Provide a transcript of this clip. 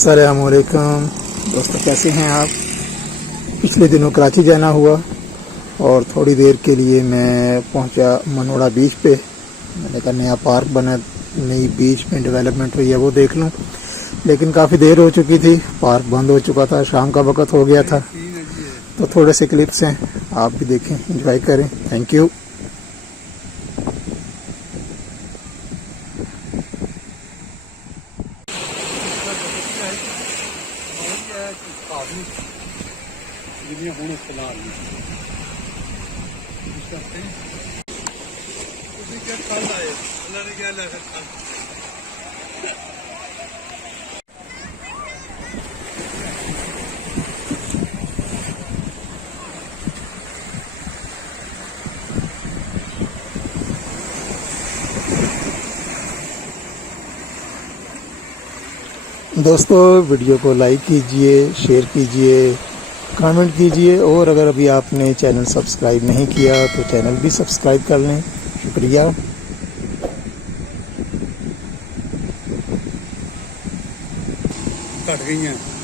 अस्सलाम वालेकुम दोस्तों, कैसे हैं आप। पिछले दिनों कराची जाना हुआ और थोड़ी देर के लिए मैं पहुंचा मनोड़ा बीच पे। मैंने कहा नया पार्क बना, नई बीच में डेवलपमेंट हुई है, वो देख लूं। लेकिन काफ़ी देर हो चुकी थी, पार्क बंद हो चुका था, शाम का वक्त हो गया था। तो थोड़े से क्लिप्स हैं, आप भी देखें, एंजॉय करें। Thank you. दोस्तों, वीडियो को लाइक कीजिए, शेयर कीजिए, कमेंट कीजिए, और अगर अभी आपने चैनल सब्सक्राइब नहीं किया तो चैनल भी सब्सक्राइब कर लें। शुक्रिया। कट गई हैं।